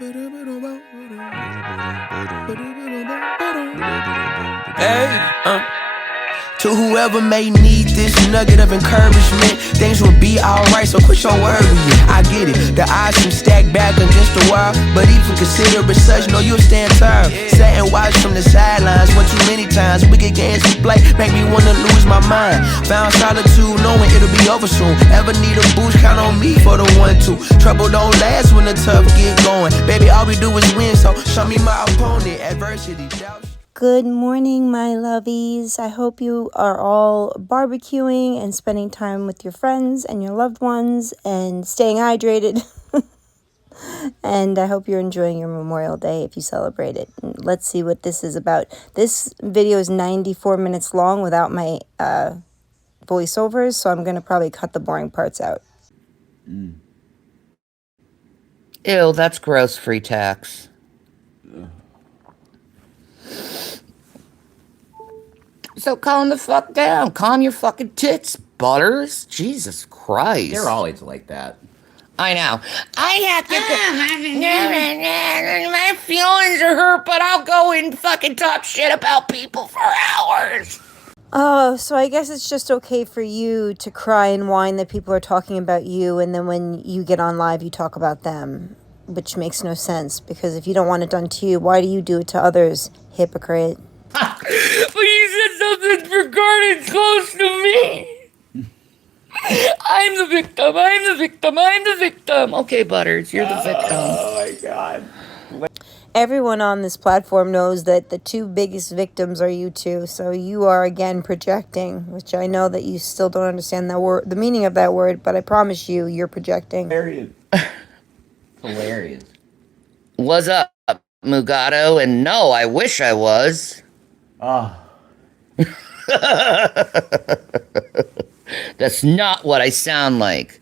Hey, to whoever may need this nugget of encouragement, things will be alright, so quit your worrying. I get it, the odds seem stacked back against the wall, but even consider it such, know you'll stand tall. Sat and watched from the sidelines one too many times. Wicked games we play make me wanna lose my mind. Found solitude knowing it'll be over soon. Ever need a boost, count on me for the 1-2. Trouble don't last when the tough get going. Baby, all we do is win, so show me my opponent. Adversity, doubt. Good morning, my lovies. I hope you are all barbecuing and spending time with your friends and your loved ones and staying hydrated. And I hope you're enjoying your Memorial Day if you celebrate it. Let's see what this is about. This video is 94 minutes long without my voiceovers, so I'm going to probably cut the boring parts out. Ew, that's gross, free tax. So calm the fuck down. Calm your fucking tits, Butters. Jesus Christ. They're always like that. I know. I have to my feelings are hurt, but I'll go and fucking talk shit about people for hours. Oh, so I guess it's just okay for you to cry and whine that people are talking about you, and then when you get on live, you talk about them, which makes no sense, because if you don't want it done to you, why do you do it to others, hypocrite? But you said something regarding close to me. I'm the victim. I'm the victim. I'm the victim. Okay, Butters, you're the victim. Oh my God. Everyone on this platform knows that the two biggest victims are you two, so you are again projecting, which I know that you still don't understand that word, the meaning of that word, but I promise you, you're projecting. Hilarious. Hilarious. What's up, Mugato? And no, I wish I was. Oh. That's not what I sound like.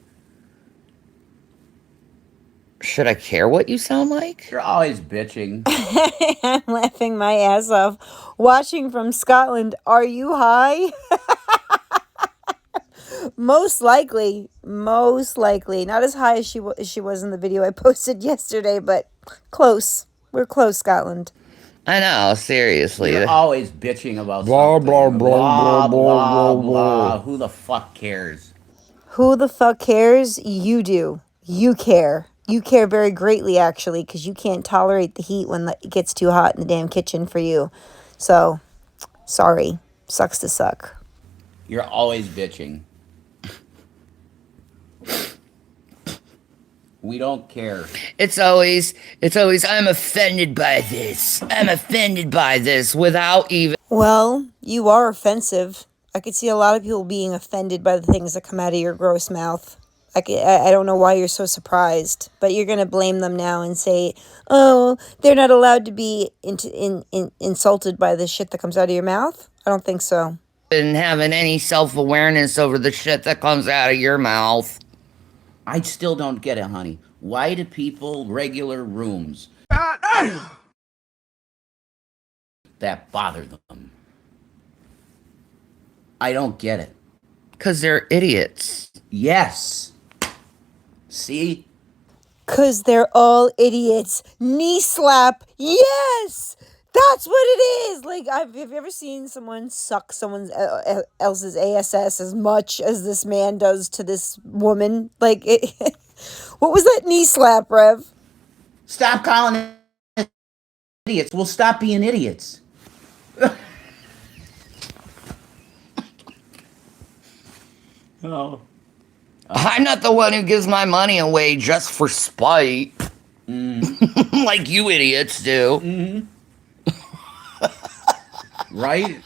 Should I care what you sound like? You're always bitching. I'm laughing my ass off. Watching from Scotland, are you high? Most likely. Not as high as she was in the video I posted yesterday, but close. We're close, Scotland. I know, seriously. You're always bitching about Blah, something. blah, blah, blah, blah, blah. Who the fuck cares? Who the fuck cares? You do. You care. You care very greatly, actually, because you can't tolerate the heat when it gets too hot in the damn kitchen for you. So, sorry. Sucks to suck. You're always bitching. We don't care. It's always, I'm offended by this. I'm offended by this without even. Well, you are offensive. I could see a lot of people being offended by the things that come out of your gross mouth. I don't know why you're so surprised, but you're going to blame them now and say, oh, they're not allowed to be insulted by the shit that comes out of your mouth? I don't think so. And having any self-awareness over the shit that comes out of your mouth. I still don't get it, honey. Why do people regular rooms that bother them? I don't get it. Because they're idiots. Yes. See? Because they're all idiots. Knee slap. Yes! That's what it is. Like, have you ever seen someone suck someone else's ASS as much as this man does to this woman? Like, what was that knee slap, Rev? Stop calling it idiots. We'll stop being idiots. Oh. I'm not the one who gives my money away just for spite. Like you idiots do. Mm-hmm. Right?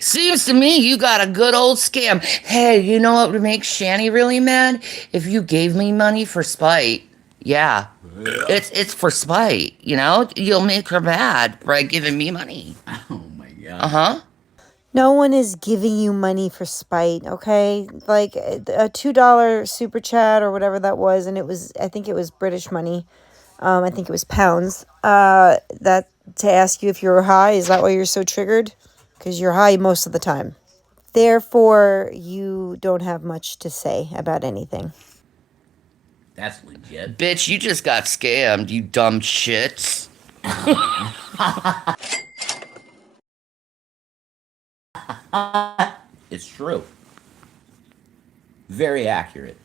Seems to me you got a good old scam. Hey, you know what would make Shanny really mad? If you gave me money for spite. Yeah. It's for spite, you know? You'll make her mad by giving me money. Oh my God. Uh-huh. No one is giving you money for spite, okay? Like a $2 super chat or whatever that was, and I think it was British money. I think it was pounds. That to ask you if you're high, is that why you're so triggered? Because you're high most of the time. Therefore, you don't have much to say about anything. That's legit. Bitch, you just got scammed, you dumb shits. It's true. Very accurate.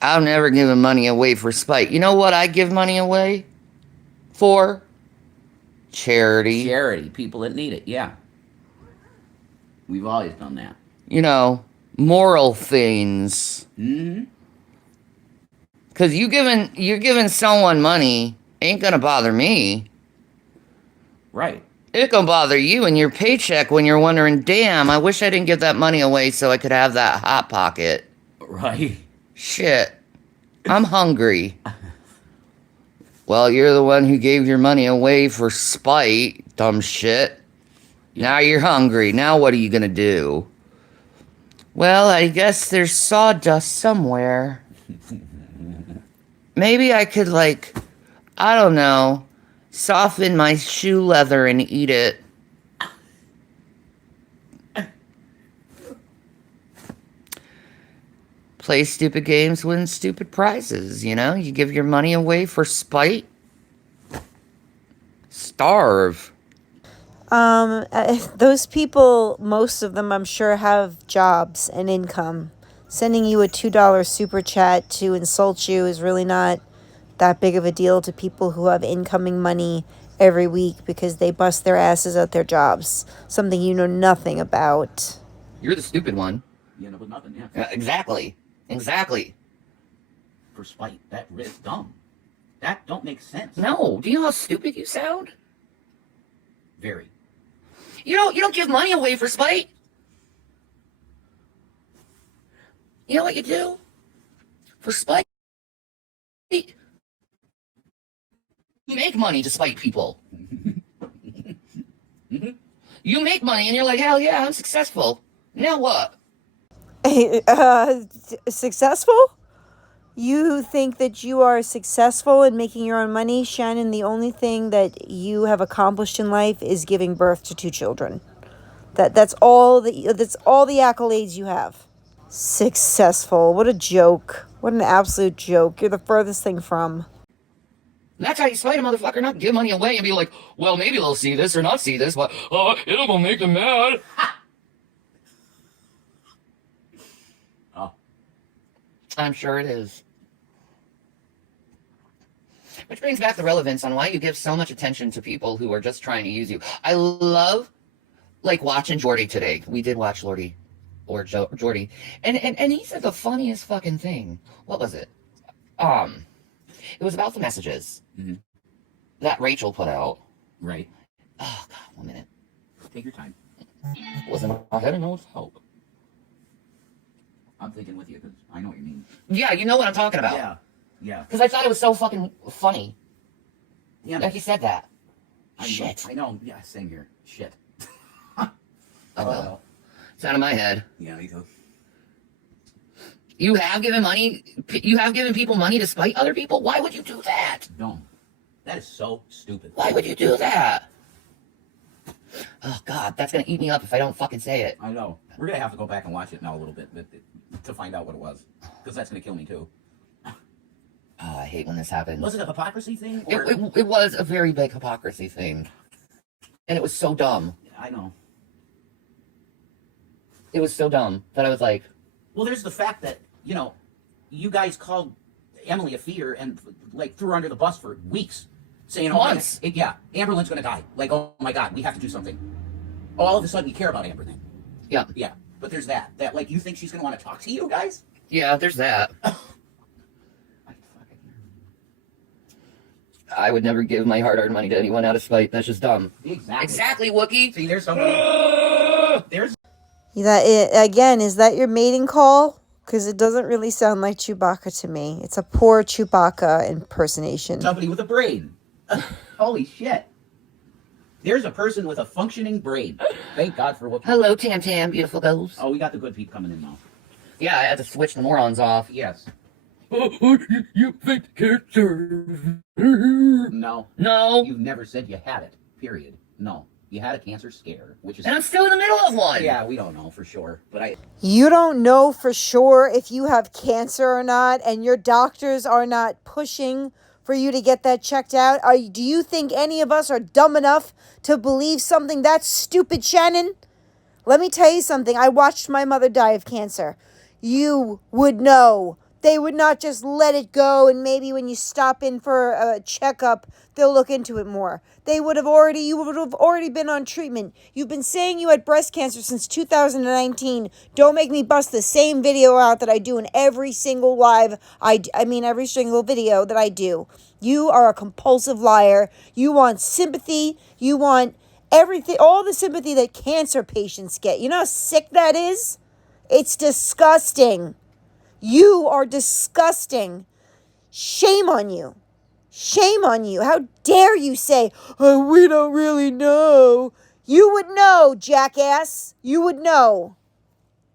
I'm never giving money away for spite. You know what I give money away for? Charity. Charity. People that need it. Yeah. We've always done that. You know, moral things. Mm-hmm. Because you're giving someone money ain't gonna bother me. Right. It gonna bother you in your paycheck when you're wondering, damn, I wish I didn't give that money away so I could have that Hot Pocket. Right. Shit. I'm hungry. Well, you're the one who gave your money away for spite, dumb shit. Now you're hungry. Now what are you gonna do? Well, I guess there's sawdust somewhere. Maybe I could, like, I don't know, soften my shoe leather and eat it. Play stupid games, win stupid prizes, you know? You give your money away for spite. Starve. Those people, most of them, I'm sure, have jobs and income. Sending you a $2 super chat to insult you is really not that big of a deal to people who have incoming money every week because they bust their asses at their jobs. Something you know nothing about. You're the stupid one. You end up with nothing, yeah. Exactly. Exactly. For spite. That is dumb. That don't make sense. No. Do you know how stupid you sound? Very. You don't give money away for spite. You know what you do? For spite, you make money to spite people. You make money and you're like, hell yeah, I'm successful. Now what? Successful? You think that you are successful in making your own money? Shannon, the only thing that you have accomplished in life is giving birth to 2 children. That's all the accolades you have. Successful. What a joke. What an absolute joke. You're the furthest thing from. That's how you spite a motherfucker, not give money away and be like, well, maybe they'll see this or not see this, but it'll go make them mad. Oh. I'm sure it is. Which brings back the relevance on why you give so much attention to people who are just trying to use you. I love, like, watching Jordy today. We did watch Jordy. And he said the funniest fucking thing. What was it? It was about the messages that Rachel put out. Right. Oh, God, 1 minute. Take your time. Wasn't I had no help. I'm thinking with you because I know what you mean. Yeah, you know what I'm talking about. Yeah. Yeah. Because I thought it was so fucking funny. Yeah. Like he said that. Shit. I know. Yeah, same here. Shit. Oh, well. It's out of my head. Yeah, me too. You have given people money to spite other people? Why would you do that? Dumb. That is so stupid. Why would you do that? Oh, God, that's going to eat me up if I don't fucking say it. I know. We're going to have to go back and watch it now a little bit to find out what it was. Because that's going to kill me, too. Oh, I hate when this happens. Was it a hypocrisy thing? Or... It was a very big hypocrisy thing. And it was so dumb. I know. It was so dumb that I was like... Well, there's the fact that, you know, you guys called Emily a feeder and, like, threw her under the bus for weeks. Saying, Months. Yeah, Amberlynn's going to die. Like, oh, my God, we have to do something. All of a sudden, we care about Amberlynn. Yeah. Yeah, but there's that. That, like, you think she's going to want to talk to you guys? Yeah, there's that. I would never give my hard-earned money to anyone out of spite. That's just dumb. Exactly, Wookie. See, there's something. There's... Is that your mating call? Because it doesn't really sound like Chewbacca to me. It's a poor Chewbacca impersonation. Somebody with a brain. Holy shit. There's a person with a functioning brain. Thank God for what. Hello, Tam Tam, beautiful ghost. Oh, we got the good people coming in now. Yeah, I had to switch the morons off. Yes. You think character? No. No. You've never said you had it. Period. No. You had a cancer scare, which is... And I'm still in the middle of one. Yeah, we don't know for sure, but You don't know for sure if you have cancer or not, and your doctors are not pushing for you to get that checked out. Do you think any of us are dumb enough to believe something that stupid, Shannon? Let me tell you something. I watched my mother die of cancer. You would know. They would not just let it go, and maybe when you stop in for a checkup, they'll look into it more. You would have already been on treatment. You've been saying you had breast cancer since 2019. Don't make me bust the same video out that I do in every single every single video that I do. You are a compulsive liar. You want sympathy. You want everything, all the sympathy that cancer patients get. You know how sick that is? It's disgusting. You are disgusting. Shame on you. Shame on you. How dare you say, oh, we don't really know. You would know, jackass. You would know.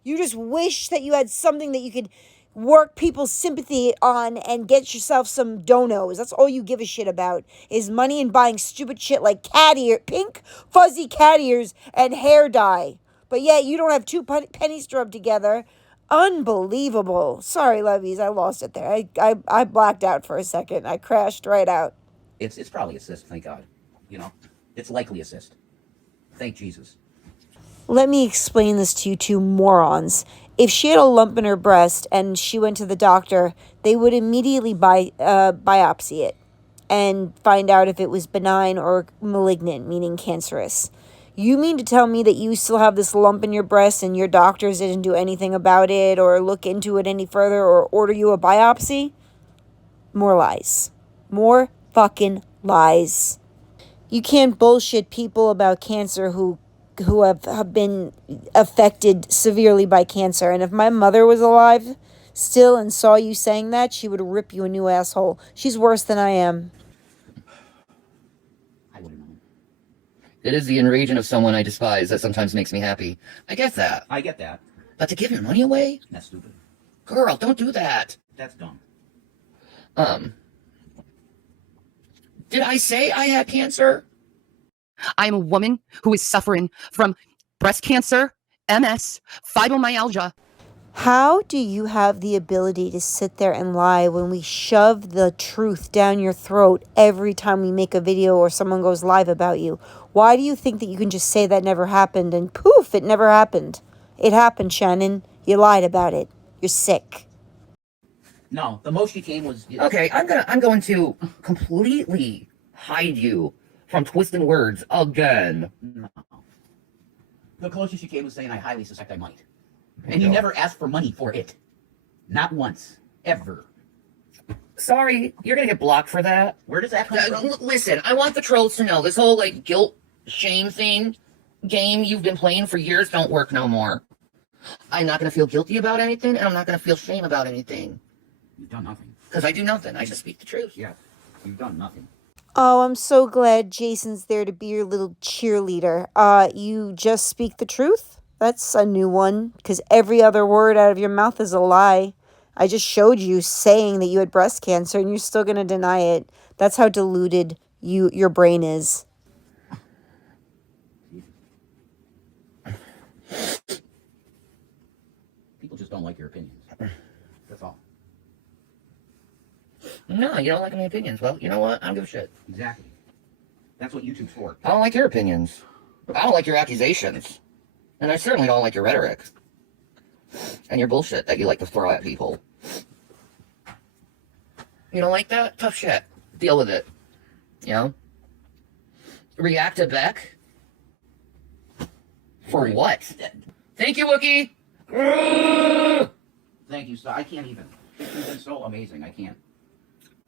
You just wish that you had something that you could work people's sympathy on and get yourself some donos. That's all you give a shit about is money and buying stupid shit like pink fuzzy cat ears and hair dye. But yet you don't have two pennies to rub together. Unbelievable. Sorry, lovies, I lost it there. I blacked out for a second. I crashed right out. it's probably a cyst, thank God. You know, it's likely a cyst. Thank Jesus. Let me explain this to you two morons. If she had a lump in her breast and she went to the doctor, they would immediately biopsy it and find out if it was benign or malignant, meaning cancerous. You mean to tell me that you still have this lump in your breast and your doctors didn't do anything about it or look into it any further or order you a biopsy? More lies. More fucking lies. You can't bullshit people about cancer who have been affected severely by cancer. And if my mother was alive still and saw you saying that, she would rip you a new asshole. She's worse than I am. I wouldn't know. It is the enraging of someone I despise that sometimes makes me happy. I get that. I get that. But to give your money away? That's stupid. Girl, don't do that. That's dumb. Did I say I had cancer? I am a woman who is suffering from breast cancer, MS, fibromyalgia. How do you have the ability to sit there and lie when we shove the truth down your throat every time we make a video or someone goes live about you? Why do you think that you can just say that never happened and poof, it never happened? It happened, Shannon. You lied about it. You're sick. No, the most she came was... Okay, I'm going to completely hide you from twisting words again. No. The closest she came was saying, I highly suspect I might. And you never asked for money for it. Not once. Ever. Sorry, you're gonna get blocked for that. Where does that come from? Listen, I want the trolls to know this whole, like, guilt, shame thing, game you've been playing for years don't work no more. I'm not gonna feel guilty about anything, and I'm not gonna feel shame about anything. You've done nothing. Because I do nothing. I just speak the truth. Yeah, you've done nothing. Oh, I'm so glad Jason's there to be your little cheerleader. You just speak the truth? That's a new one, because every other word out of your mouth is a lie. I just showed you saying that you had breast cancer, and you're still going to deny it. That's how deluded your brain is. People just don't like your opinions. That's all. No, you don't like my opinions. Well, you know what? I don't give a shit. Exactly. That's what YouTube's for. I don't like your opinions. I don't like your accusations. And I certainly don't like your rhetoric. And your bullshit that you like to throw at people. You don't like that? Tough shit. Deal with it. You know? React to Beck? For what? Thank you, Wookie! Thank you, sir. I can't even. It's been so amazing. I can't.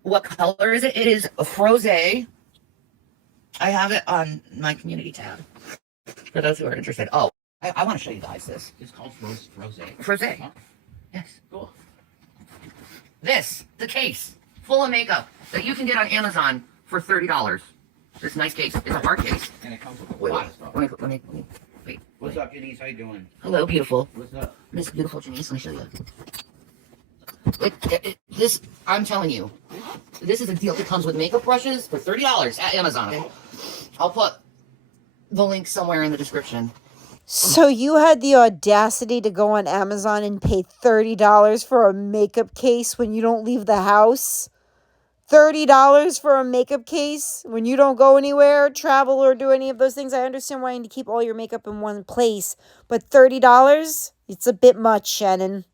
What color is it? It is Froze. I have it on my community tab. For those who are interested. Oh, I want to show you guys this. It's called Froze. Froze. Huh? Yes. Cool. This, the case, full of makeup that you can get on Amazon for $30. This nice case. It's a hard case. And it comes with a Wait, lot of stuff. let me, wait. What's up, Janice? How you doing? Hello, beautiful. What's up? Miss Beautiful Janice, let me show you. This, I'm telling you, this is a deal that comes with makeup brushes for $30 at Amazon. I'll put the link somewhere in the description. So you had the audacity to go on Amazon and pay $30 for a makeup case when you don't leave the house? $30 for a makeup case when you don't go anywhere, travel, or do any of those things? I understand wanting to keep all your makeup in one place, but $30? It's a bit much, Shannon.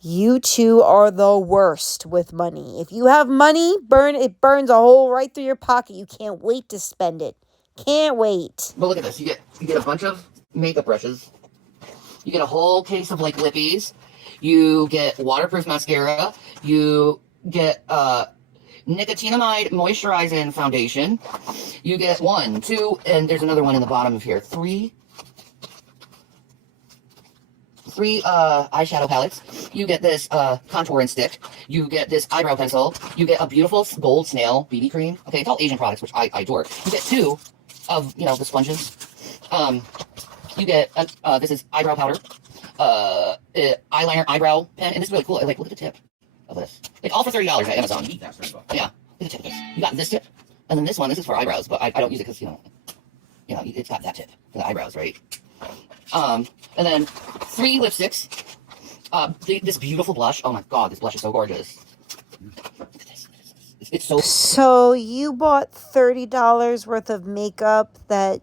You two are the worst with money. If you have money, it burns a hole right through your pocket. You can't wait to spend it. Can't wait. But look at this. You get a bunch of makeup brushes. You get a whole case of like lippies. You get waterproof mascara. You get nicotinamide moisturizing foundation. You get 1, 2, and there's another one in the bottom of here. Three eyeshadow palettes. You get this contouring stick. You get this eyebrow pencil. You get a beautiful gold snail BB cream. Okay, it's all Asian products, which I adore. You get 2 of, the sponges. You get, this is eyebrow powder, eyeliner, eyebrow pen, and this is really cool. Like, look at the tip of this. It's all for $30 at Amazon. Yeah, look at the tip of this. You got this tip, and then this one, this is for eyebrows, but I don't use it because, it's got that tip for the eyebrows, right? And then 3 lipsticks. This beautiful blush. Oh my god, this blush is so gorgeous. Look at this. It's so... So you bought $30 worth of makeup that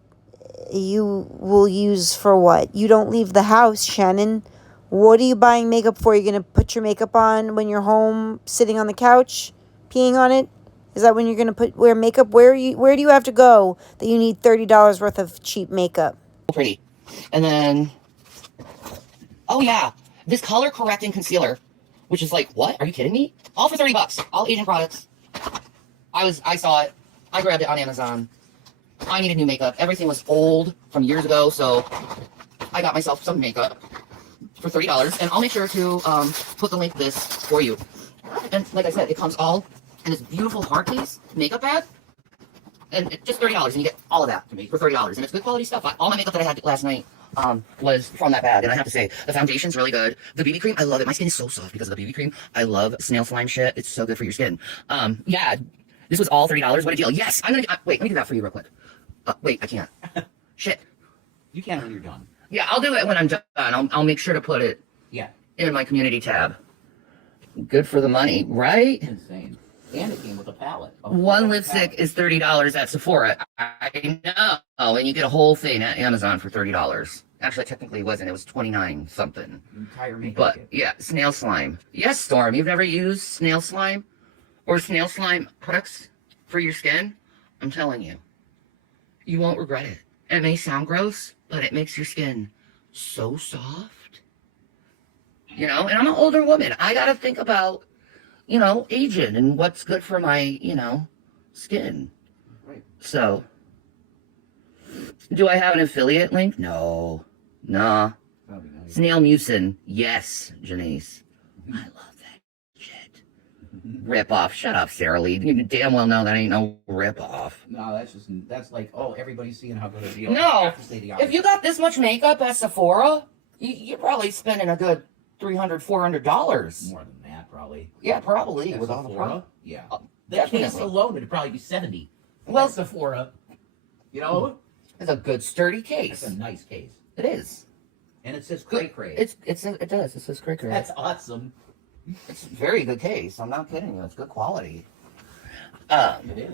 you will use for what? You don't leave the house, Shannon. What are you buying makeup for? You're going to put your makeup on when you're home, sitting on the couch, peeing on it? Is that when you're going to wear makeup? Where do you have to go that you need $30 worth of cheap makeup? Pretty. And then, oh yeah, this color correcting concealer, which is like, what? Are you kidding me? All for $30. All Asian products. I saw it. I grabbed it on Amazon. I needed new makeup. Everything was old from years ago, so I got myself some makeup for $30, and I'll make sure to put the link to this for you. And like I said, it comes all in this beautiful hard case makeup bag, and it's just $30, and you get all of that for $30, and it's good quality stuff. All my makeup that I had last night was from that bag, and I have to say, the foundation's really good. The BB cream, I love it. My skin is so soft because of the BB cream. I love snail slime shit. It's so good for your skin. Yeah, this was all $30. What a deal. Yes, I'm gonna, wait, let me do that for you real quick. Wait, I can't. Shit. You can when you're done. Yeah, I'll do it when I'm done. I'll make sure to put it in my community tab. Good for the money, right? Insane. And it came with a palette. One lipstick is $30 at Sephora. I know. And you get a whole thing at Amazon for $30. Actually, technically it wasn't. It was 29 something. Entire makeup But, kit. yeah, snail slime. Yes, Storm, you've never used snail slime? Or snail slime products for your skin? I'm telling you. You won't regret it. It may sound gross, but it makes your skin so soft. And I'm an older woman. I gotta think about, aging and what's good for my, skin. Right. So, do I have an affiliate link? No. Nah. That'd be nice. Snail Mucin. Yes, Janice. I love that shit. Rip off. Shut up, Sarah Lee. You damn well know that ain't no rip off. No, that's like, oh, everybody's seeing how good a deal. No. I have to say the If you got this much makeup at Sephora, you're probably spending a good $300, $400. More than that, probably. Yeah, probably. At With all the Sephora? product. Yeah. Oh, The definitely. case alone would probably be $70. Well, At Sephora. it's a good sturdy It's case. a nice case. It is. And it says cray cray. It does. It says cray cray. That's awesome. It's a very good case. I'm not kidding you. It's good quality. It is.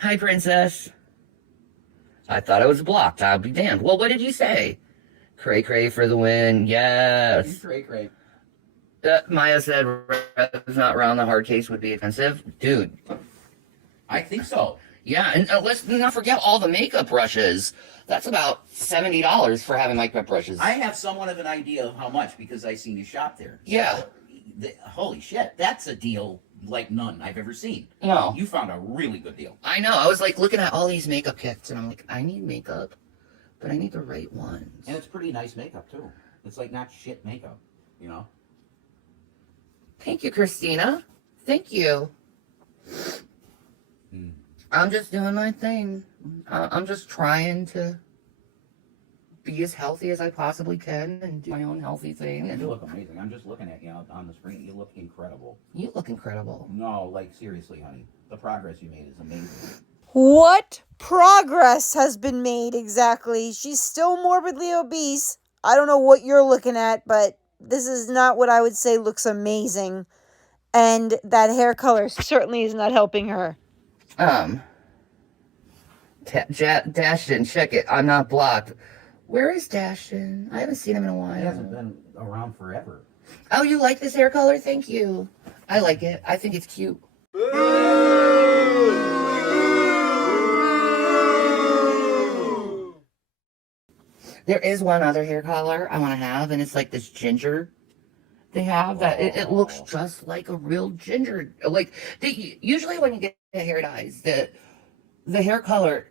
Hi, Princess. I thought it was blocked. I'll be damned. Well, what did you say? Cray cray for the win. Yes. Cray cray. Maya said revs not round the hard case would be expensive. Dude. I think so. Yeah, and let's not forget all the makeup brushes. That's about $70 for having makeup brushes. I have somewhat of an idea of how much because I seen you shop there. Yeah. So, holy shit, that's a deal like none I've ever seen. No. You found a really good deal. I know. I was like looking at all these makeup kits and I'm like, I need makeup, but I need the right ones. And it's pretty nice makeup too. It's like not shit makeup, Thank you, Christina. Thank you. I'm just doing my thing. I'm just trying to be as healthy as I possibly can and do my own healthy thing. You And look amazing. I'm just looking at you on the screen. You look incredible. you look incredible. No, like seriously, honey. The progress you made is amazing. What progress has been made exactly? She's still morbidly obese. I don't know what you're looking at, but this is not what I would say looks amazing. And that hair color certainly is not helping her. Dashton, check it. I'm not blocked. Where is Dashton? I haven't seen him in a while. He hasn't been around forever. Oh, you like this hair color? Thank you. I like it. I think it's cute. There is one other hair color I want to have, and it's like this ginger. They have that. It looks just like a real ginger. Like usually when you get hair dyes, the hair color,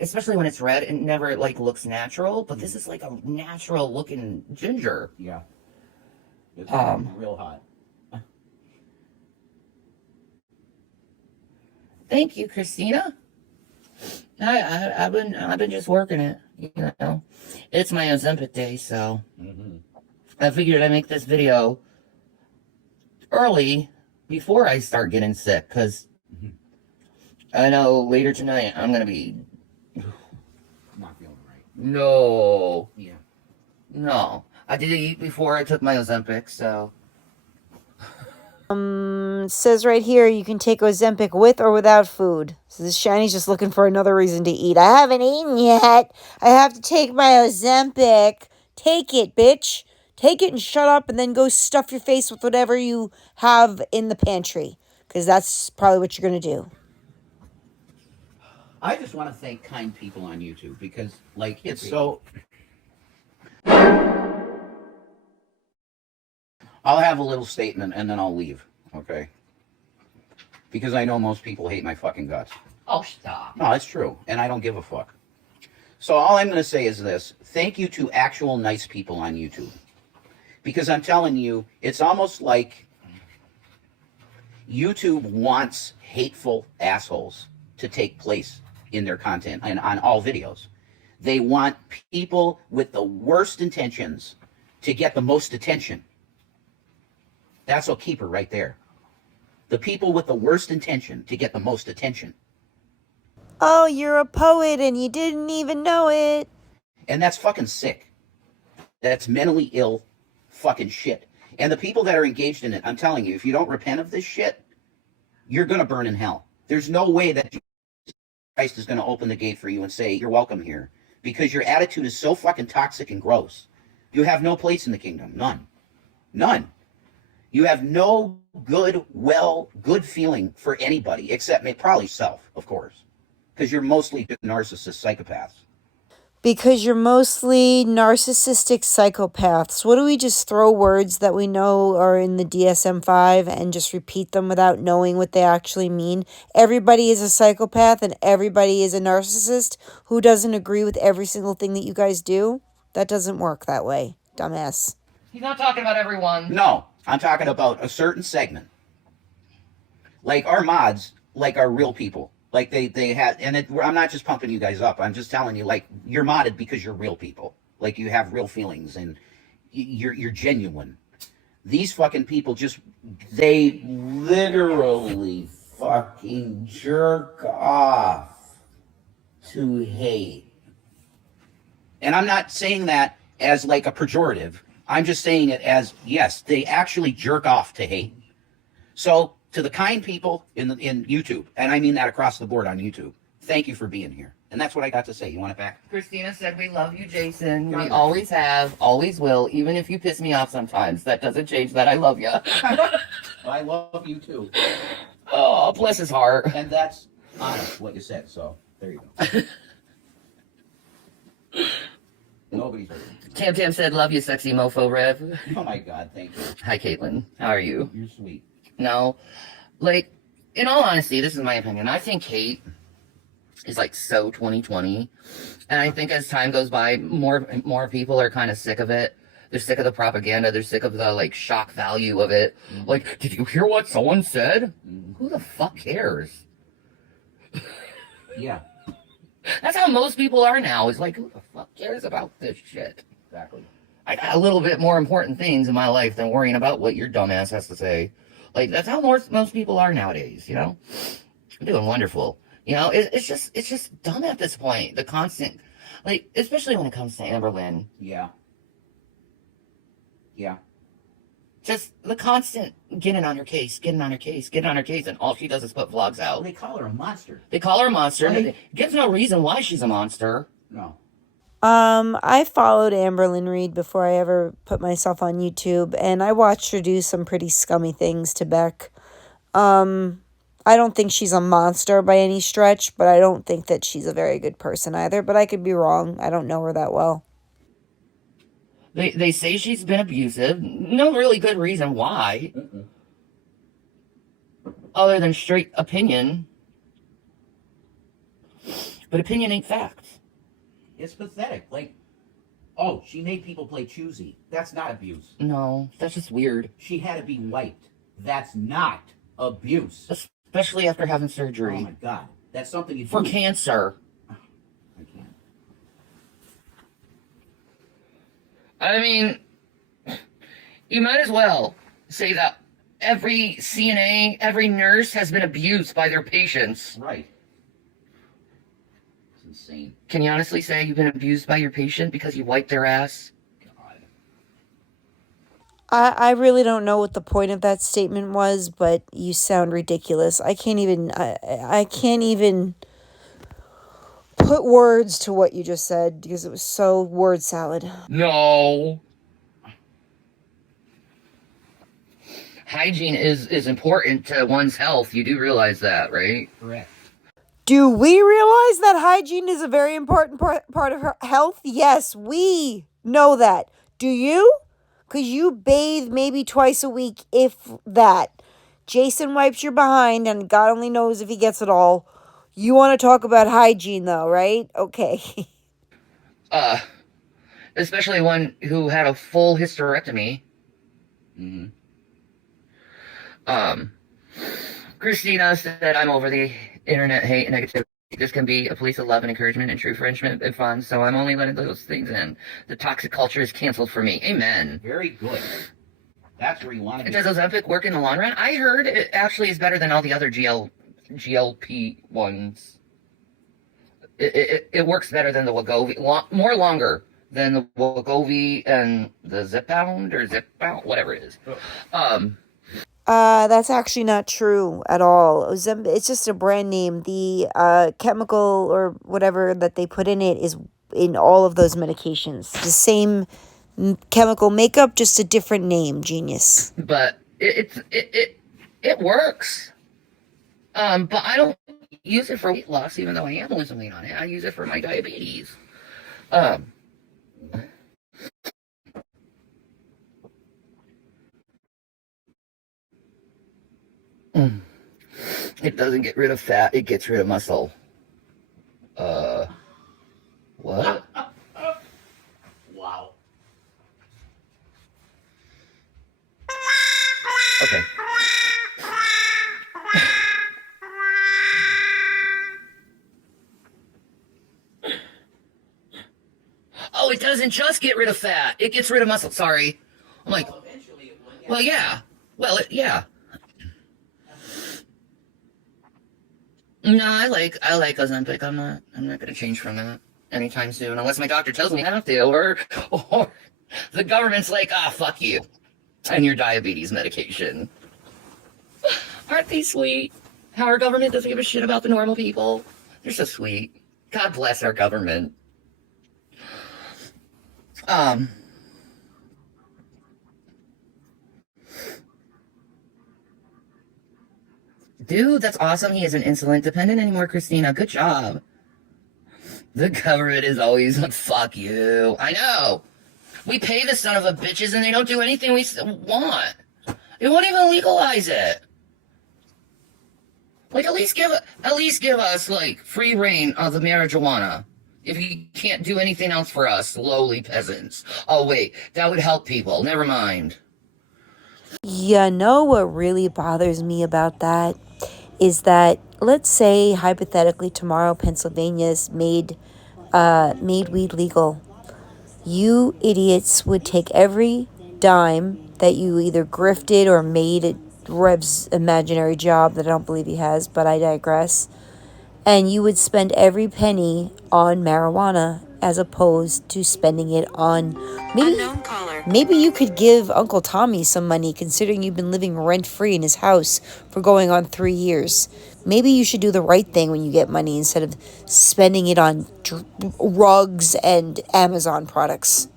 especially when it's red, it never like looks natural. But this is like a natural looking ginger. Yeah. It's real hot. Thank you, Christina. I've been just working it. You know, it's my Ozempic day, so I figured I'd make this video early before I start getting sick, because I know later tonight I'm gonna be Not feeling right. no. Yeah. No, I did eat before I took my Ozempic, so. It says right here you can take Ozempic with or without food. So this Shanny's just looking for another reason to eat. I haven't eaten yet. I have to take my Ozempic. Take it, bitch. Take it and shut up, and then go stuff your face with whatever you have in the pantry, because that's probably what you're going to do. I just want to thank kind people on YouTube because, like, it's so... I'll have a little statement and then I'll leave, okay? Because I know most people hate my fucking guts. Oh, stop. No, it's true, and I don't give a fuck. So all I'm going to say is this. Thank you to actual nice people on YouTube. Because I'm telling you, it's almost like YouTube wants hateful assholes to take place in their content and on all videos. They want people with the worst intentions to get the most attention. That's a keeper right there. The people with the worst intention to get the most attention. Oh, you're a poet and you didn't even know it. And that's fucking sick. That's mentally ill fucking shit. And the people that are engaged in it, I'm telling you, if you don't repent of this shit, you're going to burn in hell. There's no way that Jesus Christ is going to open the gate for you and say, you're welcome here. Because your attitude is so fucking toxic and gross. You have no place in the kingdom. None. None. You have no good feeling for anybody, except maybe probably self, of course. Because you're mostly narcissist psychopaths. Because you're mostly narcissistic psychopaths. What do we just throw words that we know are in the DSM-5 and just repeat them without knowing what they actually mean? Everybody is a psychopath and everybody is a narcissist who doesn't agree with every single thing that you guys do? That doesn't work that way, dumbass. He's not talking about everyone. No, I'm talking about a certain segment. Like our mods, like are real people. Like they had, and I'm not just pumping you guys up. I'm just telling you, like, you're modded because you're real people. Like, you have real feelings and you're genuine. These fucking people they literally fucking jerk off to hate. And I'm not saying that as like a pejorative. I'm just saying it as, yes, they actually jerk off to hate. So, to the kind people in YouTube, and I mean that across the board on YouTube, thank you for being here. And that's what I got to say. You want it back? Christina said, we love you, Jason. We always have, always will, even if you piss me off sometimes. That doesn't change that. I love you. I love you too. Oh, bless his heart. And that's honest, what you said, so there you go. Nobody's hurting. Tam Tam said, love you, sexy mofo, Rev. Oh my God, thank you. Hi, Caitlin. How are you? You're sweet. No, like, in all honesty, this is my opinion. I think hate is like so 2020. And I think as time goes by, more people are kind of sick of it. They're sick of the propaganda. They're sick of the, like, shock value of it. Mm-hmm. Like, did you hear what someone said? Mm-hmm. Who the fuck cares? Yeah. That's how most people are now. Is like, who the fuck cares about this shit? Exactly. I got a little bit more important things in my life than worrying about what your dumbass has to say. Like, that's how most people are nowadays, you know? I'm doing wonderful. You know, it's just dumb at this point. The constant, like, especially when it comes to Amberlynn. Yeah. Yeah. Just the constant getting on her case, getting on her case, getting on her case, and all she does is put vlogs out. Well, they call her a monster. They call her a monster. Right. It gives no reason why she's a monster. No. I followed Amberlynn Reed before I ever put myself on YouTube, and I watched her do some pretty scummy things to Beck. I don't think she's a monster by any stretch, but I don't think that she's a very good person either, but I could be wrong. I don't know her that well. They say she's been abusive. No really good reason why. Other than straight opinion. But opinion ain't fact. It's pathetic. Like, oh, she made people play choosy. That's not abuse. No, that's just weird. She had to be wiped. That's not abuse. Especially after having surgery. Oh my God. That's something you do. For cancer. I can't. I mean, you might as well say that every CNA, every nurse has been abused by their patients. Right. It's insane. Can you honestly say you've been abused by your patient because you wiped their ass? God. I really don't know what the point of that statement was, but you sound ridiculous. I can't even put words to what you just said because it was so word salad. No. Hygiene is important to one's health. You do realize that, right? Correct. Do we realize that hygiene is a very important part of her health? Yes, we know that. Do you? Because you bathe maybe twice a week, if that. Jason wipes your behind, and God only knows if he gets it all. You want to talk about hygiene, though, right? Okay. Especially one who had a full hysterectomy. Mm-hmm. Christina said, I'm over the internet hate and negativity. This can be a place of love and encouragement and true friendship and fun, so I'm only letting those things in. The toxic culture is canceled for me. Amen. Very good. That's where you want to be. Does Ozempic work in the long run? I heard it actually is better than all the other GLP ones. It works better than the Wegovy, more longer than the Wegovy and the Zepbound or Zepbound, whatever it is. That's actually not true at all. It's just a brand name. The chemical or whatever that they put in it is in all of those medications. The same chemical makeup, just a different name. Genius. But it works. But I don't use it for weight loss, even though I am losing weight on it. I use it for my diabetes. It doesn't get rid of fat, it gets rid of muscle. What? Wow. Okay. Oh, it doesn't just get rid of fat, it gets rid of muscle. Sorry. I'm like, Well, eventually it will, yeah. well, yeah. Well, yeah. No, I like Ozempic. I'm not gonna change from that anytime soon, unless my doctor tells me I have to, or the government's like, fuck you and your diabetes medication. Aren't they sweet? How our government doesn't give a shit about the normal people. They're so sweet. God bless our government. Dude, that's awesome. He isn't insulin dependent anymore, Christina. Good job. The government is always like, fuck you. I know. We pay the son of a bitches and they don't do anything we want. They won't even legalize it. Like, at least give us, like, free reign of the marijuana. If you can't do anything else for us, lowly peasants. Oh, wait, that would help people. Never mind. You know what really bothers me about that is that, let's say, hypothetically, tomorrow Pennsylvania's made weed legal. You idiots would take every dime that you either grifted or made at Rev's imaginary job that I don't believe he has, but I digress, and you would spend every penny on marijuana as opposed to spending it on maybe you could give Uncle Tommy some money, considering you've been living rent-free in his house for going on 3 years. Maybe you should do the right thing when you get money instead of spending it on rugs and Amazon products.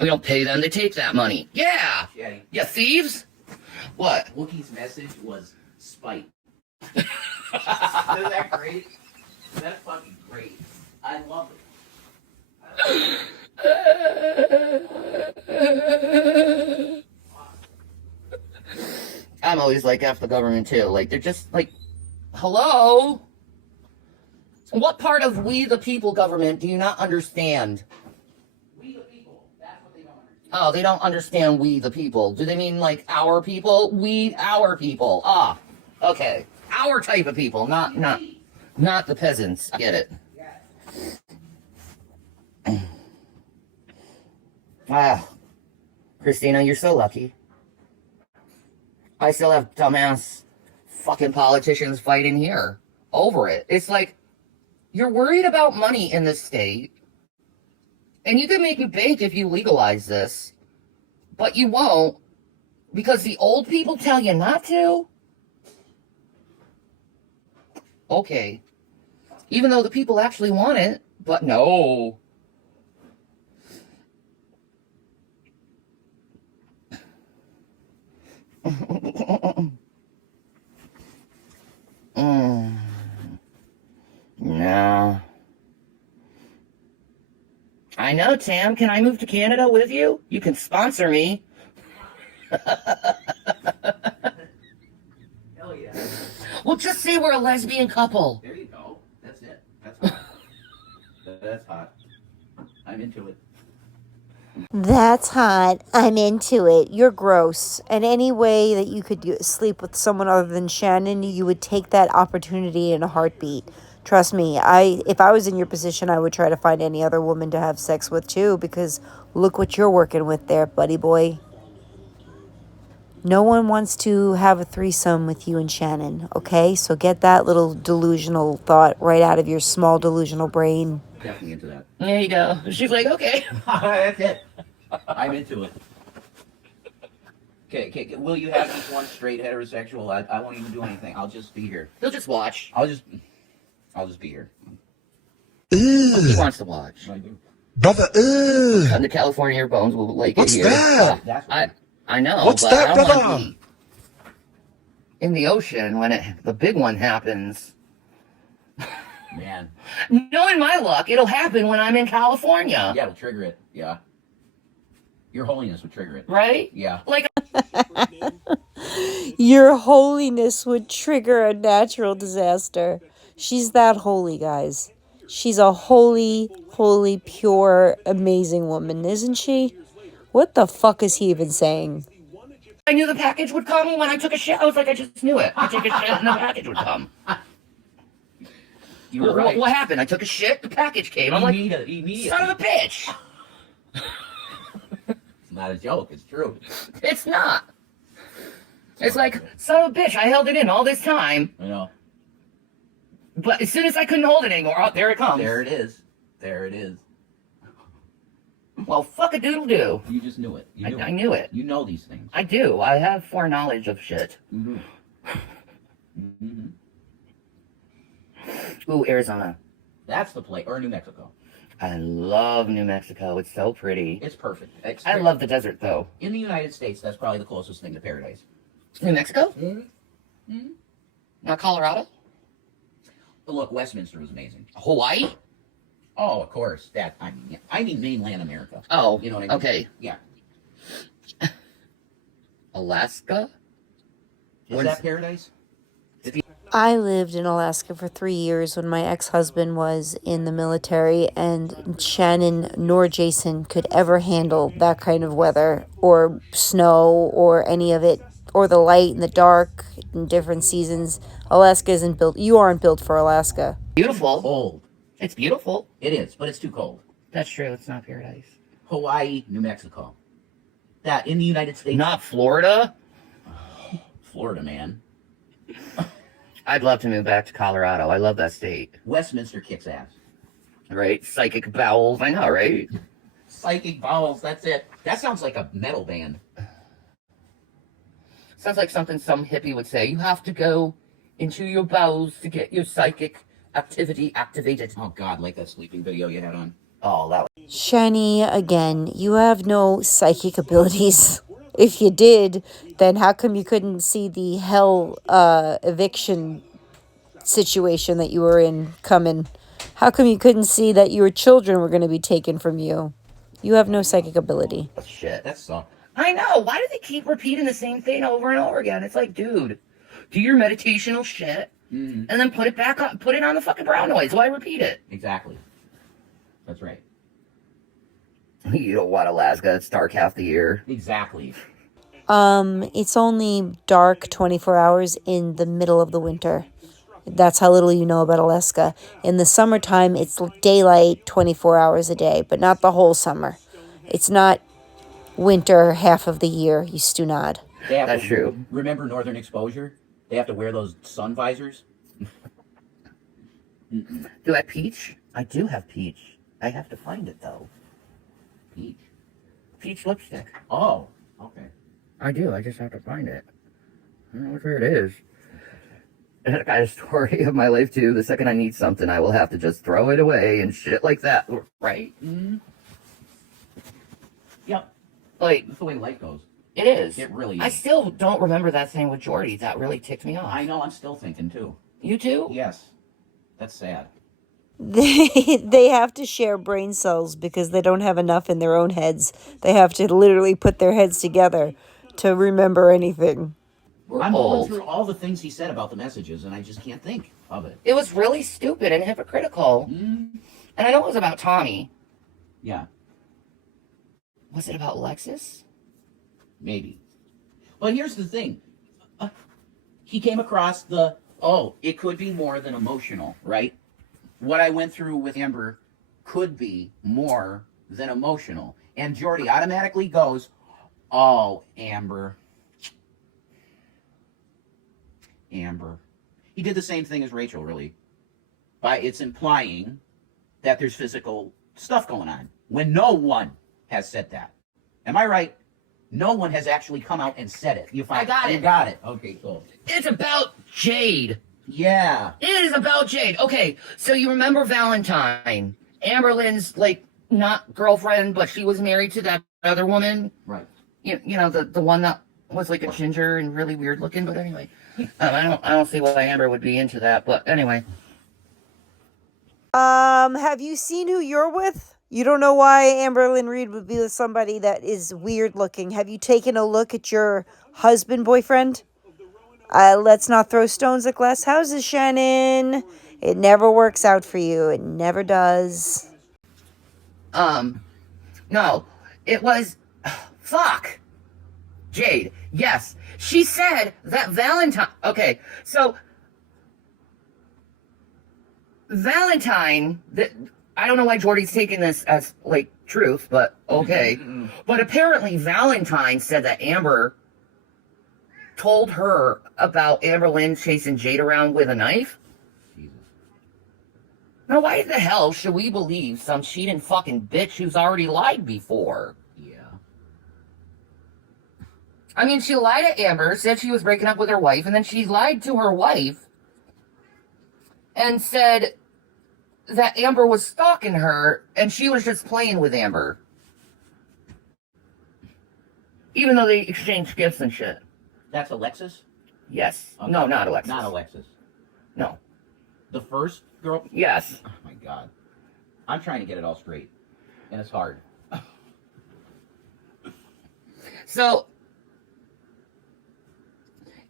We don't pay them to take that money. Yeah. Shanny. You thieves? What? Wookie's message was spite. Isn't that great? That's fucking great. I love it. I'm always like F the government too. Like, they're just like, hello? What part of we the people government do you not understand? We the people. That's what they don't understand. Oh, they don't understand we the people. Do they mean like our people? We, our people. Ah, okay. Our type of people, not the peasants. Get it. Wow. Christina, you're so lucky. I still have dumbass fucking politicians fighting here over it. It's like, you're worried about money in this state, and you can make me bank if you legalize this, but you won't because the old people tell you not to? Okay. Even though the people actually want it, but no. No. I know, Tam. Can I move to Canada with you? You can sponsor me. Hell yeah. Well, just say we're a lesbian couple. There you go. That's it. That's hot. That's hot. I'm into it. That's hot. I'm into it. You're gross. And any way that you could sleep with someone other than Shannon, you would take that opportunity in a heartbeat. Trust me, if I was in your position, I would try to find any other woman to have sex with too, because look what you're working with there, buddy boy. No one wants to have a threesome with you and Shannon, okay? So get that little delusional thought right out of your small delusional brain. Definitely into that. There you go. She's like, okay. That's it. I'm into it. Okay, will you have just one straight heterosexual? I won't even do anything. I'll just be here. He'll just watch. I'll just be here. He wants to watch. I do. Brother, Come to California, your bones will like what's it here. that? That's what I know. What's but that, I don't brother? want to be in the ocean when the big one happens. man. Knowing my luck, it'll happen when I'm in California. Yeah, it'll trigger it. Yeah. Your holiness would trigger it. Right? Yeah. Like, Your holiness would trigger a natural disaster. She's that holy, guys. She's a holy, holy, pure, amazing woman, isn't she? What the fuck is he even saying? I knew the package would come when I took a shit. I was like, I just knew it. I take a shit and the package would come. You were right. What happened? I took a shit, the package came. I'm like, Immediately. son of a bitch. It's not a joke. It's true. It's not. It's like, son of a bitch, I held it in all this time. I know. But as soon as I couldn't hold it anymore, oh, there it comes. There it is. There it is. Well, fuck a doodle doo. You just knew it. I knew it. You know these things. I do. I have foreknowledge of shit. Mm-hmm. Mm-hmm. Ooh, Arizona. That's the place. Or New Mexico. I love New Mexico. It's so pretty. It's perfect. I love the desert, though. In the United States, that's probably the closest thing to paradise. New Mexico? Mm-hmm. Mm-hmm. Not Colorado? But look, Westminster was amazing. Hawaii? Oh, of course. I mean mainland America. Oh, You know what I mean? okay. Yeah. Alaska? Is that paradise? I lived in Alaska for 3 years when my ex-husband was in the military, and Shannon nor Jason could ever handle that kind of weather or snow or any of it, or the light and the dark in different seasons. Alaska isn't built. You aren't built for Alaska. Beautiful. Cold. It's beautiful. It is, but it's too cold. That's true. It's not paradise. Hawaii, New Mexico. That in the United States. Not Florida? Florida, man. I'd love to move back to Colorado. I love that state. Westminster kicks ass. Right? Psychic bowels. I know, right? Psychic bowels, that's it. That sounds like a metal band. Sounds like something some hippie would say. You have to go into your bowels to get your psychic activity activated. Oh, God, like that sleeping video you had on. Oh, that was... Shanny, again, you have no psychic abilities. If you did, then how come you couldn't see the hell eviction situation that you were in coming? How come you couldn't see that your children were going to be taken from you? You have no psychic ability. Shit. That sucks. I know. Why do they keep repeating the same thing over and over again? It's like, dude, do your meditational shit and then put it back up, put it on the fucking brown noise. Why repeat it? Exactly. That's right. You don't want Alaska. It's dark half the year. Exactly. It's only dark 24 hours in the middle of the winter. That's how little you know about Alaska. In the summertime, it's daylight 24 hours a day, but not the whole summer. It's not winter half of the year, you stunad. That's true. Remember Northern Exposure? They have to wear those sun visors. Do I have peach? I do have peach. I have to find it, though. Peach. Peach lipstick. Oh, okay. I do. I just have to find it. I don't know where it is. I got a story of my life, too. The second I need something, I will have to just throw it away and shit like that. Right? Mm-hmm. Yep. Like, That's the way life goes. it is. It really is. I still don't remember that thing with Jordy. That really ticked me off. I know, I'm still thinking, too. You too? Yes. That's sad. They have to share brain cells because they don't have enough in their own heads. They have to literally put their heads together to remember anything. I'm old. going through all the things he said about the messages, and I just can't think of it. It was really stupid and hypocritical. Mm. And I know it was about Tommy. Yeah, Was it about Lexus? maybe. But here's the thing. He came across it could be more than emotional, right? What I went through with Amber could be more than emotional. And Jordy automatically goes, oh, Amber. He did the same thing as Rachel, really. It's implying that there's physical stuff going on, when no one has said that. Am I right? No one has actually come out and said it. You got it. Okay, cool. It's about Jade. Yeah. It is about Jade. Okay, so you remember Valentine. Amberlynn's, not girlfriend, but she was married to that other woman. Right. You know, the one that was like a ginger and really weird looking, but anyway. I don't see why Amber would be into that, but anyway. Have you seen who you're with? You don't know why Amberlynn Reed would be with somebody that is weird looking. Have you taken a look at your husband, boyfriend? Let's not throw stones at glass houses, Shannon. It never works out for you. It never does. No. It was... Fuck. Jade. Yes. She said that Valentine... Okay, so... Valentine... I don't know why Jordy's taking this as, truth, but okay. But apparently Valentine said that Amber told her about Amberlynn chasing Jade around with a knife. Jesus. Now, why the hell should we believe some cheating fucking bitch who's already lied before? Yeah. I mean, she lied to Amber, said she was breaking up with her wife, and then she lied to her wife and said that Amber was stalking her, and she was just playing with Amber. Even though they exchanged gifts and shit. That's Alexis? Yes. Okay. No, not Alexis. Not Alexis. No. The first girl? Yes. Oh, my God. I'm trying to get it all straight, and it's hard. So,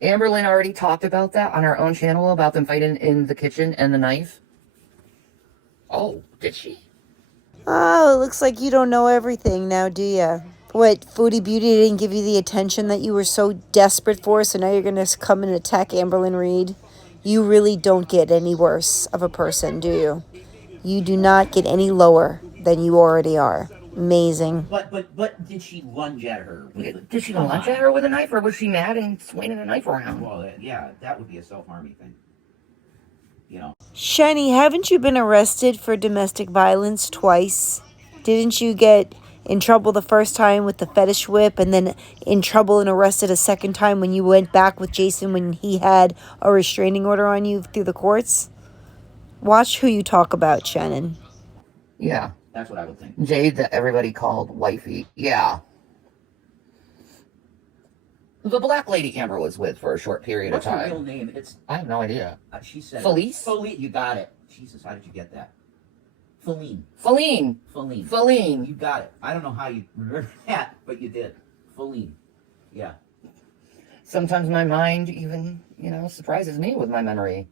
Amberlynn already talked about that on her own channel, about them fighting in the kitchen and the knife. Oh, did she? Oh, it looks like you don't know everything now, do ya? What, Foodie Beauty didn't give you the attention that you were so desperate for, so now you're going to come and attack Amberlynn Reed? You really don't get any worse of a person, do you? You do not get any lower than you already are. Amazing. But did she lunge at her? Did she lunge at her with a knife, or was she mad and swinging a knife around? Well, yeah, that would be a self-harming thing. you know. Shanny, haven't you been arrested for domestic violence twice? Didn't you get in trouble the first time with the fetish whip and then in trouble and arrested a second time when you went back with Jason when he had a restraining order on you through the courts? Watch who you talk about, Shannon. Yeah. That's what I would think. Jade that everybody called wifey. Yeah. The black lady Amber was with for a short period What's of time. her real name? I have no idea. She said Felice? Felice, you got it. Jesus, how did you get that? Feline. Feline. You got it. I don't know how you remember that, but you did. Feline. Yeah. Sometimes my mind even, surprises me with my memory.